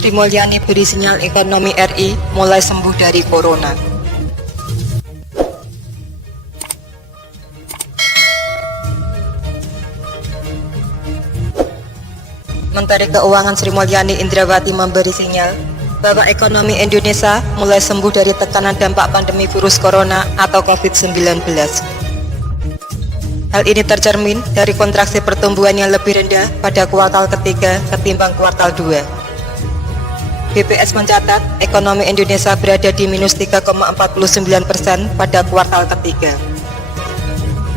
Sri Mulyani beri sinyal ekonomi RI mulai sembuh dari corona. Menteri Keuangan Sri Mulyani Indrawati memberi sinyal bahwa ekonomi Indonesia mulai sembuh dari tekanan dampak pandemi virus corona atau COVID-19. Hal ini tercermin dari kontraksi pertumbuhan yang lebih rendah pada kuartal ketiga ketimbang kuartal 2. BPS mencatat ekonomi Indonesia berada di minus 3,49% pada kuartal ketiga.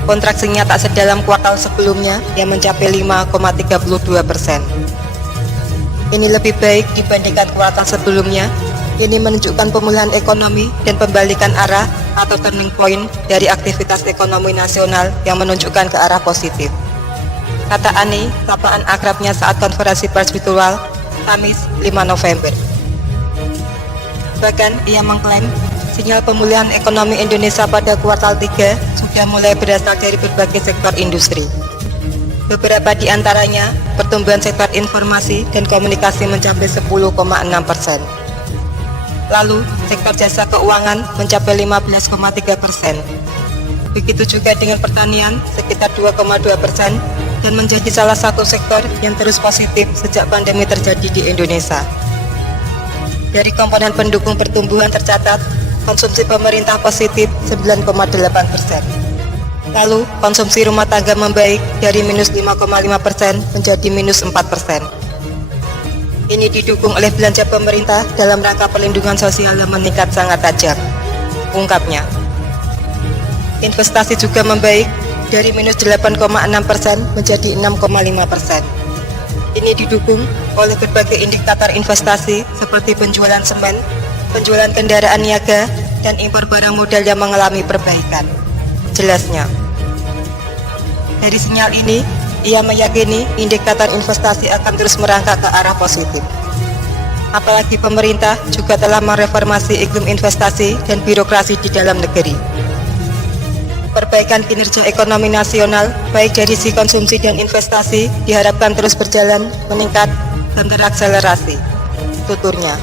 Kontraksinya tak sedalam kuartal sebelumnya yang mencapai 5,32%. Ini lebih baik dibandingkan kuartal sebelumnya. Ini menunjukkan pemulihan ekonomi dan pembalikan arah atau turning point dari aktivitas ekonomi nasional yang menunjukkan ke arah positif. Kata Ani, sapaan akrabnya saat konferensi pers virtual Kamis 5 November. Bahkan ia mengklaim sinyal pemulihan ekonomi Indonesia pada kuartal 3 sudah mulai berasal dari berbagai sektor industri. Beberapa di antaranya, pertumbuhan sektor informasi dan komunikasi mencapai 10,6%. Lalu, sektor jasa keuangan mencapai 15,3%. Begitu juga dengan pertanian sekitar 2,2% dan menjadi salah satu sektor yang terus positif sejak pandemi terjadi di Indonesia. Dari komponen pendukung pertumbuhan tercatat, konsumsi pemerintah positif 9,8%. Lalu, konsumsi rumah tangga membaik dari minus 5,5% menjadi minus 4%. Ini didukung oleh belanja pemerintah dalam rangka perlindungan sosial yang meningkat sangat tajam, ungkapnya. Investasi juga membaik dari minus 8,6% menjadi 6,5%. Ini didukung oleh berbagai indikator investasi seperti penjualan semen, penjualan kendaraan niaga, dan impor barang modal yang mengalami perbaikan, jelasnya. Dari sinyal ini, ia meyakini indikator investasi akan terus merangkak ke arah positif. Apalagi pemerintah juga telah mereformasi iklim investasi dan birokrasi di dalam negeri. Perbaikan kinerja ekonomi nasional, baik dari sisi konsumsi dan investasi, diharapkan terus berjalan, meningkat, dan terakselerasi, tuturnya.